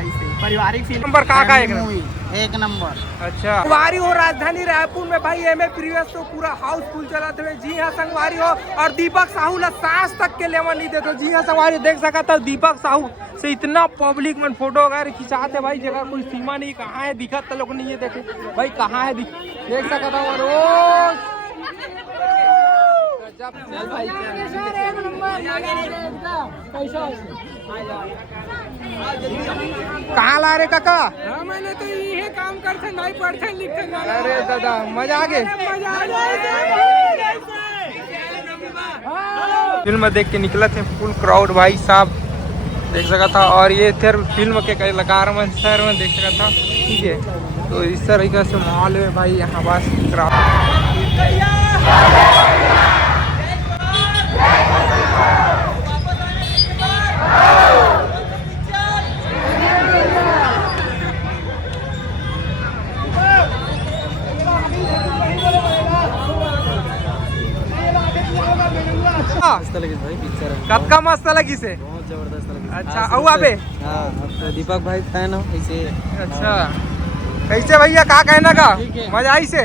जाई से पारिवारिक फिल्म नंबर का एक एक नंबर। अच्छा संगवारी हो राजधानी रायपुर में भाई एमए प्रीवियस तो पूरा हाउसफुल चला थे। जी हाँ संगवारी हो, और दीपक साहू ला सांस तक के लेवल नहीं देते। जी हाँ संगवारी देख सका था दीपक साहू से इतना पब्लिक में फोटो वगैरह खिंचाते भाई, जगह कोई सीमा नहीं। कहाँ है दिखत तो लोग नहीं है देखे भाई, कहाँ है देख सका था। कहाँ ला रहे काका? मैंने तो ये काम करते नहीं पढ़ते लिखते। अरे दादा मजा आ गए, फिल्म देख के निकला थे फुल क्राउड भाई साहब देख सका था। और ये थे फिल्म के कलाकार में शहर में देख सका था। ठीक है, तो इस तरीके से माहौल है भाई यहाँ बस कब का मस्त लगी से? बहुत जबरदस्त लगी। अच्छा औ बे हाँ दीपक भाई फैन हो ऐसे। अच्छा कैसे भैया का कहना का मजा आई से?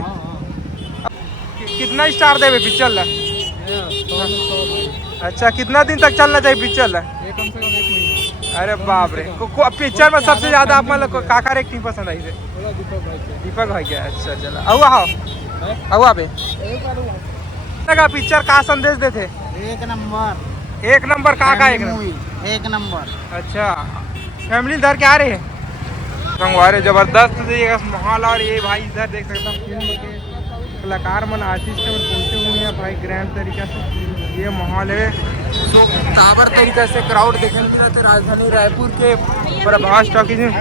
कितना स्टार देवे पिक्चर ला? अच्छा कितना दिन तक चलना चाहिए पिक्चर ला? कम से कम 1 महीना। अरे बाप रे, पिक्चर में सबसे ज्यादा आप मतलब काका एक्टिंग पसंद आई थे? दीपक भाई के। अच्छा चला औ बे का पिक्चर का संदेश देते? एक नंबर। एक नंबर का एक नंबर। अच्छा फैमिली इधर क्या रहे संगवारे जबरदस्त माहौल। और ये भाई इधर देख सकता हूँ फिल्म के कलाकार मन आर्टिस्ट में पहुंचे हुए हैं भाई ग्रैंड तरीके से। ये माहौल है तो ताबर तरीके से क्राउड देखने मिल रहे थे राजधानी रायपुर के प्रभास टॉकीज में।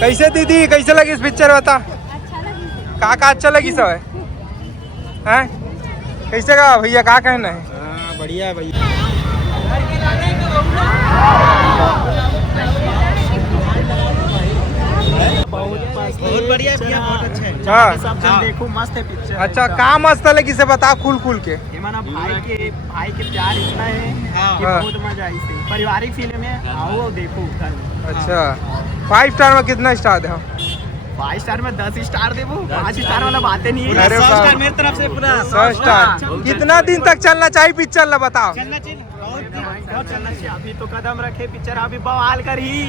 कैसे दीदी कैसे लगी इस पिक्चर बता? का अच्छा लगी सब है? कैसे का भैया का कहना है? हाँ बढ़िया है भैया। बहुत बढ़िया है भैया, बहुत अच्छा है। हाँ सब जन देखो मस्त है पिक्चर। अच्छा का मस्त लगी से बता खुल के? माना भाई के प्यार इतना है कि बहुत मजा आई से पारिवारिक फिल्म है, आओ देखो। अच्छा 5 स्टार में कितना स्टार दे? 5 स्टार में 10 स्टार देवो, 5 स्टार वाला बातें नहीं है। अरे 100 स्टार मेरी तरफ से पूरा 100 स्टार। कितना दिन तक चलना चाहिए पिक्चर ला बताओ? चलना चाहिए, बहुत चलना चाहिए। अभी तो कदम रखे पिक्चर, अभी बवाल कर ही।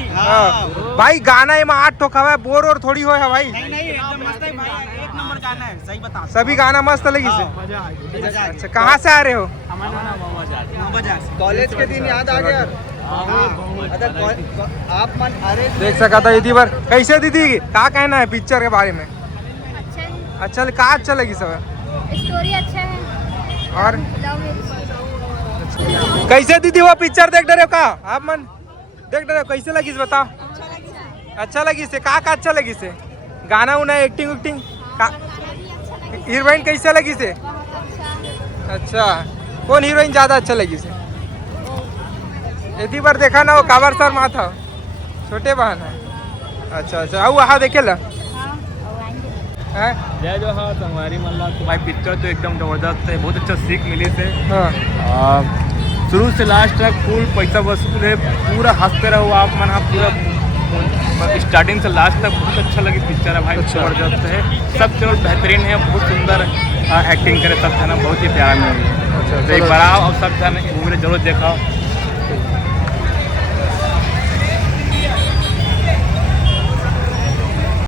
भाई गाना में 8 ठोका है, बोर और थोड़ी हो है भाई। नहीं एकदम मस्त है भाई, एक नंबर गाना है, सही बता। सभी गाना मस्त लगी से? मजा आ गया। अच्छा कहाँ से आ रहे हो? कॉलेज के दिन याद आ गया। आप मन अरे देख सका था दीदी बार। कैसे दीदी क्या कहना है पिक्चर के बारे में? अच्छा का अच्छा लगी सब? स्टोरी अच्छा है और कैसे दीदी वो पिक्चर देख रहे हो का आप मन देख रहे हो? कैसे लगी से बताओ? अच्छा लगी से का अच्छा लगी से? गाना उना एक्टिंग हीरोइन कैसे लगी से? अच्छा कौन हीरोइन ज्यादा अच्छा लगी से? यदि बार देखा ना वो कावर सर माँ था, छोटे बहन है। अच्छा आओ वहाँ देखे ला जय जो हाँ संगवारी मल्ला तो भाई पिक्चर तो एकदम जबरदस्त है, बहुत अच्छा सीख मिली से। हाँ शुरू से लास्ट तक फुल पैसा वसूल है, पूरा हंसते रहो आप मन। पूरा स्टार्टिंग से लास्ट तक बहुत अच्छा लगी पिक्चर है भाई। अच्छा। जबरदस्त है, सब केवल बेहतरीन है, बहुत सुंदर एक्टिंग करे सब जना, बहुत ही प्यारा मूवी है। अच्छा तो एक बार आओ और सब जन मूवी जरूर देखा।